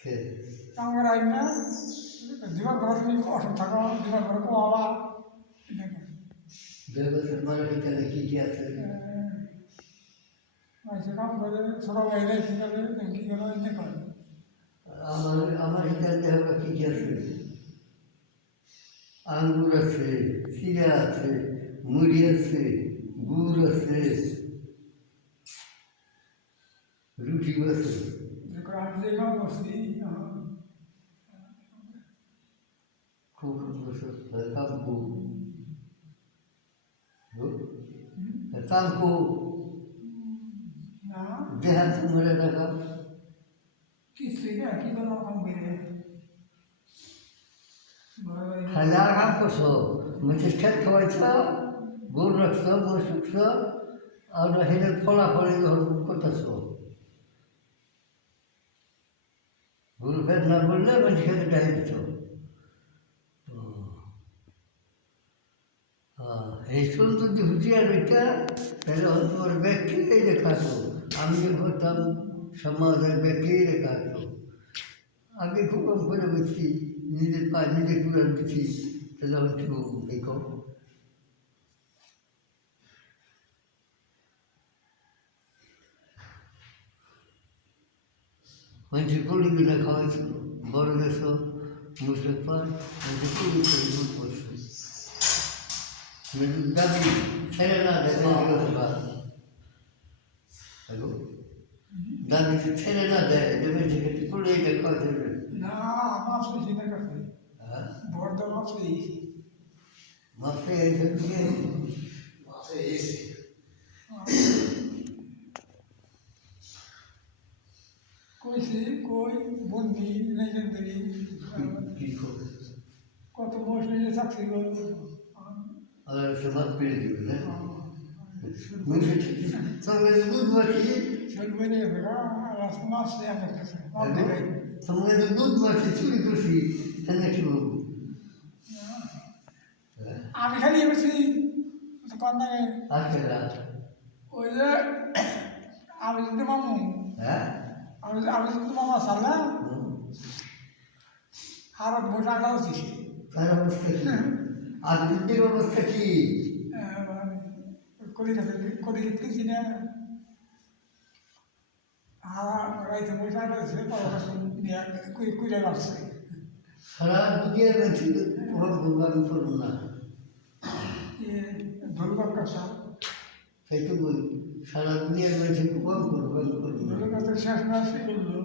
কামড় আইন না জীবন ভরা তুমি অসুখ থাকো জীবন ভরা কোয়া কি আছে কাম করে ছোট বাইরে কি করে কি করে এনে করে আমার হিসাবে কি আছে আঙ্গুর আছে চিরা আছে মুড়ি আছে গুড় আছে রুটি আছে আমি যে কাম করছি খুব কাপু কাপু না দেহাত মরে থাকা কিছুই না কি কোনো কাম করে হাজার কাম করছো মুখে খেত খাওয়াইছ গরু রাখছ মোষ রাখছ আর হেদের ফলাফলে করতেছ গরু পেট না বললে মানুষ খেতে ডাই দিত এই শুন যদি হুঁশিয়ার হইতা তাহলে তোমার ব্যক্তি দেখাতো আমি যে করতাম সমাজের ব্যক্তি দেখাতো আগে খুব কম করে বলছি নিজের পা নিজে কুড়াল দিচ্ছি তাহলে হয়তো দেখো মানুষের কলিগুলো খাওয়াইছিল বড় দেশ মুসলিম পান মানুষের কলিগুলো করছে দাবি ছেড়ে না দেয় হ্যালো দাবি ছেড়ে না দেয় দেবে সেক্ষেত্রে করলে এটা খাওয়াতে হবে না মাছ হয়েছি না কাছে হ্যাঁ বড় মাছ হয়েছি মাপে এসে দিয়ে মাছে এসে কইছি কই বন্দি লেজেন্ডারি কি করে কত বয়স নিয়ে চাকরি করবো আর সমাজ পেরে দিবে না সঙ্গে দুধ বাকি চলবে না রাস্তা মাছ আমার কাছে সঙ্গে দুধ বাকি চুরি করছি সেটা কি বলবো আমি খালি বলছি কন্যাকে আজকে ওই যে আমি যদি মামু হ্যাঁ আমি যদি মামা সারলাম আর বসে আঁকা উচিত তার অবস্থা কি আর দুধের অবস্থা কি কলিকাতা কিনছি না আর রাইতে বসে আঁকা আছে পড়াশোনা কুড়ে লাগছে সারা দুনিয়ার মানুষ ভগবান করবো না ধন্যবাদ কাছা তাই তো বলি সারা দুনিয়ার মানুষের ভগবান করবো ধন্যবাদ শেষ মাসে করলো